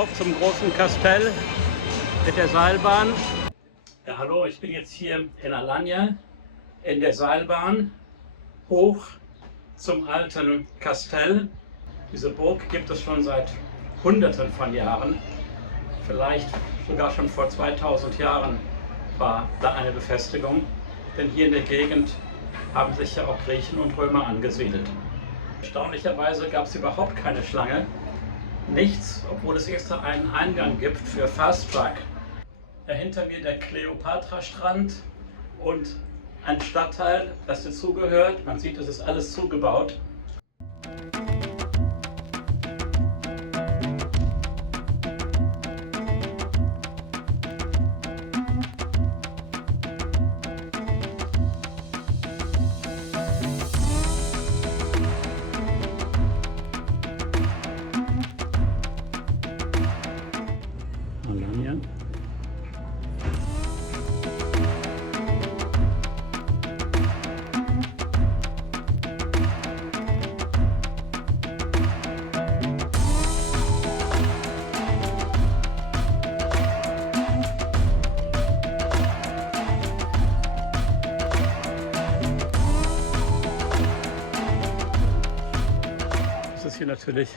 hinauf zum großen Kastell mit der Seilbahn. Ja, hallo, ich bin jetzt hier in Alanya in der Seilbahn hoch zum alten Kastell. Diese Burg gibt es schon seit Hunderten von Jahren. Vielleicht sogar schon vor 2000 Jahren war da eine Befestigung. Denn hier in der Gegend haben sich ja auch Griechen und Römer angesiedelt. Erstaunlicherweise gab es überhaupt keine Schlange. Nichts, obwohl es extra einen Eingang gibt für Fast Track. Hinter mir der Kleopatra-Strand und ein Stadtteil, das dazugehört. Man sieht, es ist alles zugebaut. Alanya. Das ist hier natürlich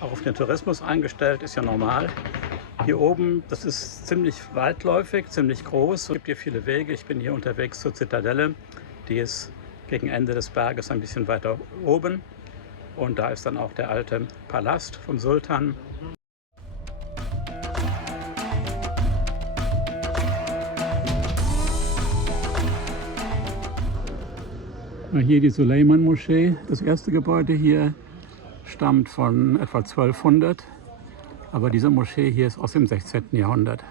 auch auf den Tourismus eingestellt, ist ja normal. Hier oben, das ist ziemlich weitläufig, ziemlich groß. Es gibt hier viele Wege. Ich bin hier unterwegs zur Zitadelle. Die ist gegen Ende des Berges ein bisschen weiter oben. Und da ist dann auch der alte Palast vom Sultan. Hier die Suleiman-Moschee. Das erste Gebäude hier stammt von etwa 1200. Aber diese Moschee hier ist aus dem 16. Jahrhundert.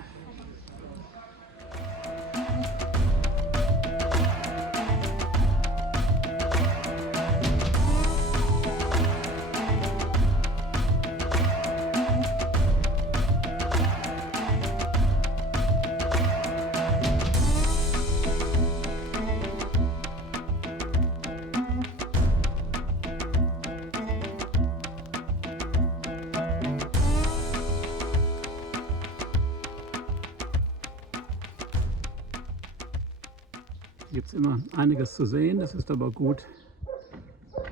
Hier gibt es immer einiges zu sehen, das ist aber gut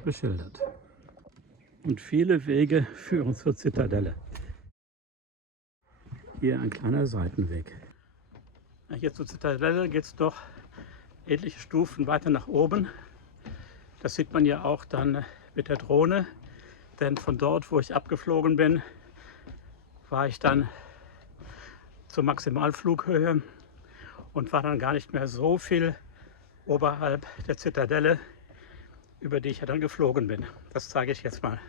beschildert. Und viele Wege führen zur Zitadelle. Hier ein kleiner Seitenweg. Hier zur Zitadelle geht es doch etliche Stufen weiter nach oben. Das sieht man ja auch dann mit der Drohne, denn von dort, wo ich abgeflogen bin, war ich dann zur Maximalflughöhe und war dann gar nicht mehr so viel oberhalb der Zitadelle, über die ich ja dann geflogen bin. Das zeige ich jetzt mal.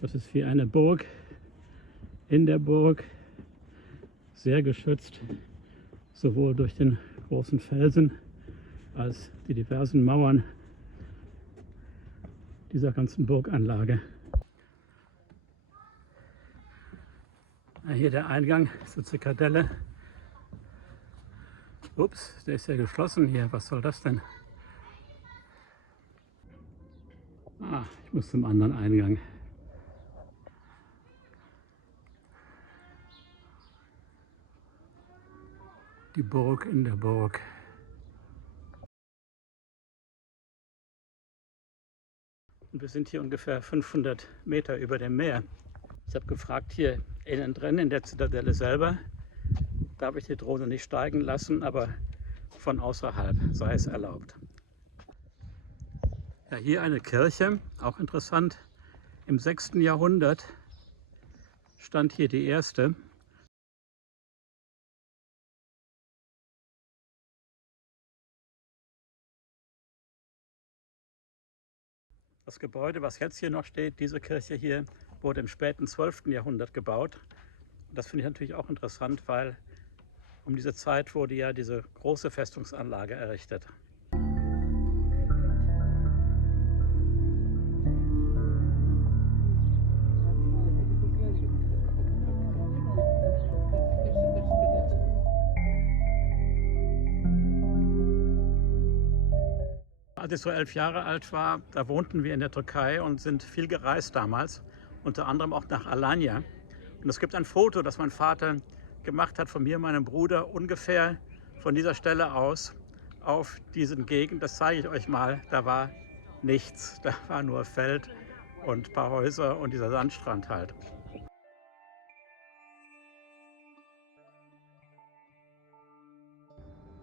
Das ist wie eine Burg in der Burg, sehr geschützt, sowohl durch den großen Felsen als die diversen Mauern dieser ganzen Burganlage. Hier der Eingang zur Zitadelle. Ups, der ist ja geschlossen hier. Was soll das denn? Ich muss zum anderen Eingang. Die Burg in der Burg. Und wir sind hier ungefähr 500 Meter über dem Meer. Ich habe gefragt, hier innen drin in der Zitadelle selber, darf ich die Drohne nicht steigen lassen, aber von außerhalb sei es erlaubt. Ja, hier eine Kirche, auch interessant. Im 6. Jahrhundert stand hier die erste. Das Gebäude, was jetzt hier noch steht, diese Kirche hier, wurde im späten 12. Jahrhundert gebaut. Und das finde ich natürlich auch interessant, weil um diese Zeit wurde ja diese große Festungsanlage errichtet. Als ich so 11 Jahre alt war, da wohnten wir in der Türkei und sind viel gereist damals, unter anderem auch nach Alanya. Und es gibt ein Foto, das mein Vater gemacht hat von mir und meinem Bruder, ungefähr von dieser Stelle aus auf diesen Gegend. Das zeige ich euch mal. Da war nichts, da war nur Feld und ein paar Häuser und dieser Sandstrand halt.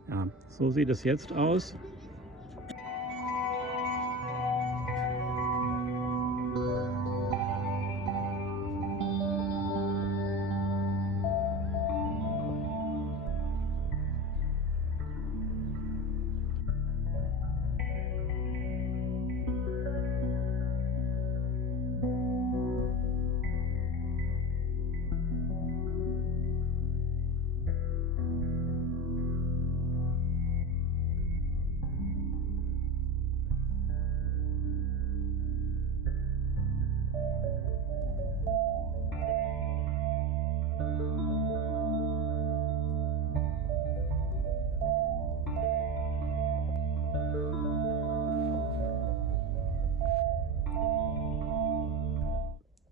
Ja, so sieht es jetzt aus.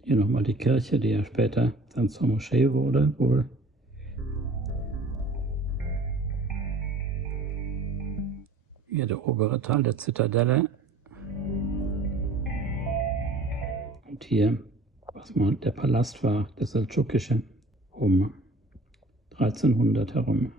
Hier nochmal die Kirche, die ja später dann zur Moschee wurde, wohl. Hier der obere Teil der Zitadelle. Und hier, was mal der Palast war, der Seldschukische, um 1300 herum.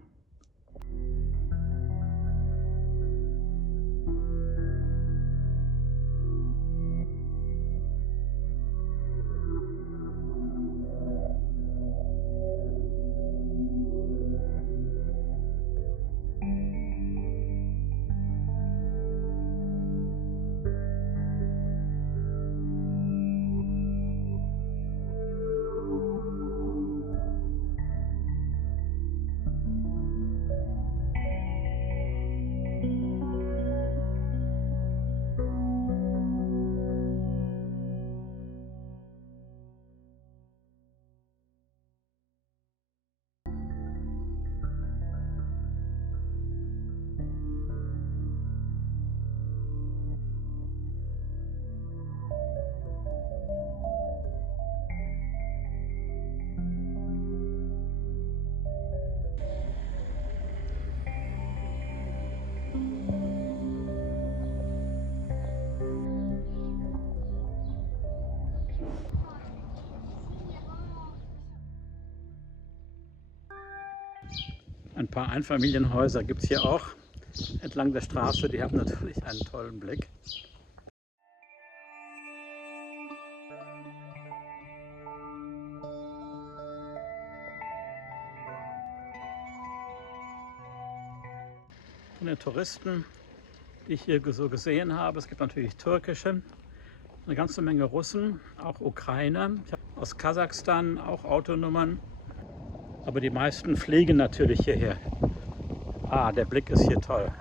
Ein paar Einfamilienhäuser gibt es hier auch entlang der Straße. Die haben natürlich einen tollen Blick. Von den Touristen, die ich hier so gesehen habe, es gibt natürlich türkische, eine ganze Menge Russen, auch Ukrainer, aus Kasachstan auch Autonummern. Aber die meisten fliegen natürlich hierher. Ah, der Blick ist hier toll.